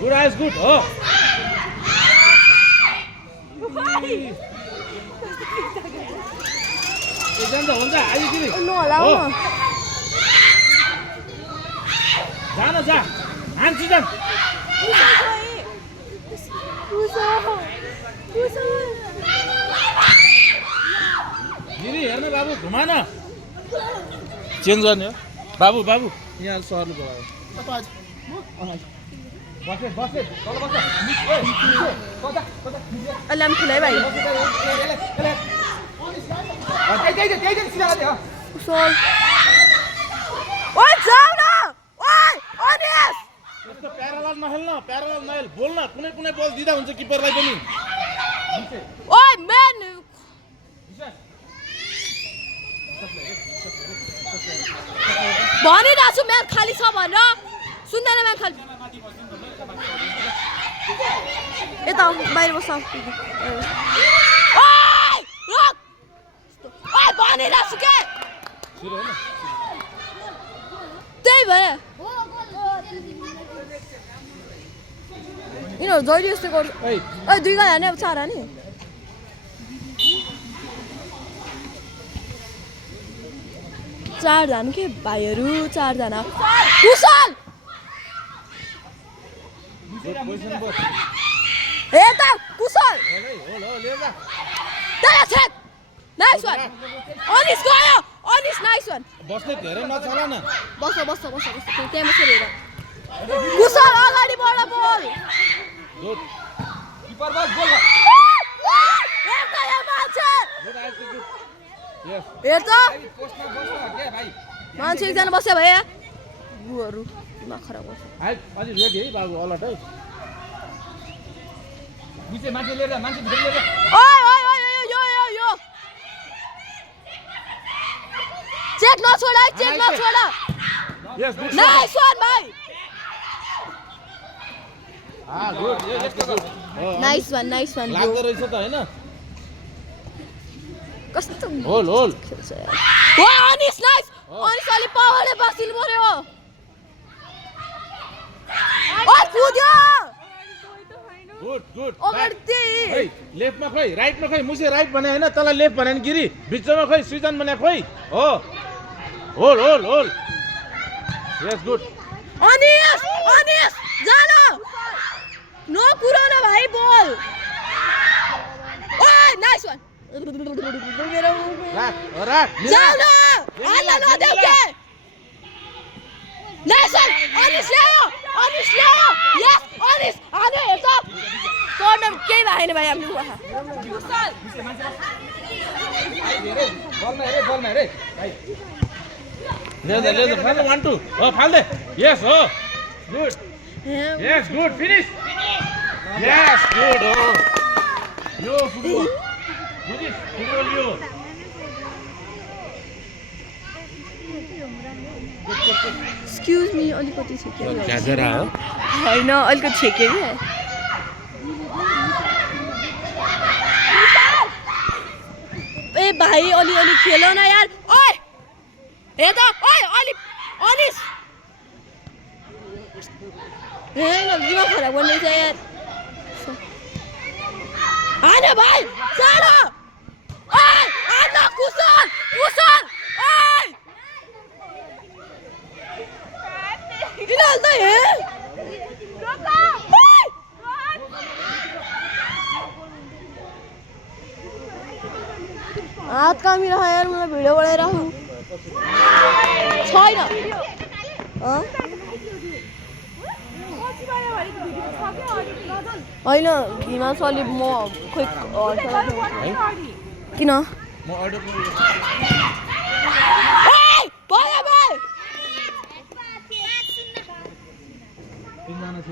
good ice good हो जान्छ हुन्छ आइगिरी जान जा हान्छु जान गिरी हेर्न बाबु घुमान चेन्ज गर्ने हो बाबु बाबु यहाँ सर्नु भयो बसे बसे तल बस कता कता अलार्म खुलाइ भाइ त्यही सिधा गर्दै हो कुशल ओइ जाऊ न ओइ अनिस यस्तो प्यारालल नहेल बोल्न कुनै कुनै बल दिदा हुन्छ किपरलाई पनि ओइ मेन भनिरहेको छु म्याच खाली छ भनेर सुन्दैन म्याच खाली यता बाहिर बस ओइ रोक ओइ भनिरहेको छु के त्यही भएर यिनीहरू जहिले यस्तो गर्छ ओइ 2 गयो हाने अब 4 हाने चारजना के भाइहरू 4 जना कुशल यता कुशल नाइस वान अनिस गयो अनिस नाइस वान बस्ने धेरै नचला न बस त्यहाँ बसेर हेर कुशल अगाडि बढ बोल गुड किपर बस गोल हेर्दा यहाँ मान्छे गुड आइस गुड यस हेर त पोस्टमा बस्न के भाइ मान्छे एकजना बस्यो भए गुहरू दिमाग खराब गर्छ हाइ अलि रेडी है बाबु अलर्ट है नीचे मान्छे लिएर मान्छे भित्र लिएर ओइ यो चेक नछोड यस गुड नाइस वान भाइ गुड यस्तो गुड नाइस वान लाग्दो रहेछ त हैन कस्तो होल ओ अनिस नाइस अनिस अलि पावरले बसिनु पर्यो ओइ कुद्यो गुड अगाडि खै लेफ्टमा खै राइटमा खै मुसे राइट भने हैन तँलाई लेफ्ट भने नि गिरी बिचमा खै सुजन भने खोइ हो होल यस गुड अनिस जान नो कुरो न भाइ बोल ओइ नाइस वान राख जाऊ न हाल्न नदेऊ के नाइस वान अनिस ल्यायो यस अनिस हाने हेर्छ कर्नर केही भएन भाइ हाम्रो बलमा हेरे ले फाल्दे 1 2 हो फाल्दे यस हो गुड यस गुड फिनिश यस गुड हो यो फुटबल बुझिस फुटबल यो एक्सक्युज मी अलिकति छेक्यो गाजरा हो हैन अलिकति छेक्यो के ए भाइ अलि खेल न यार ओइ हे त ओइ अलि अनिस हे न दिमाग खराब गर्ने छ यार हैन भाइ चाँडो ओइ आना कुशल ओइ इनाल त हे रोका ओइ हात कामी रहा यार मलाई भिडियो बनाएर राखु छैन होइन हिमाल सरले म खोइ किन म अर्डर भयो तिनजना छ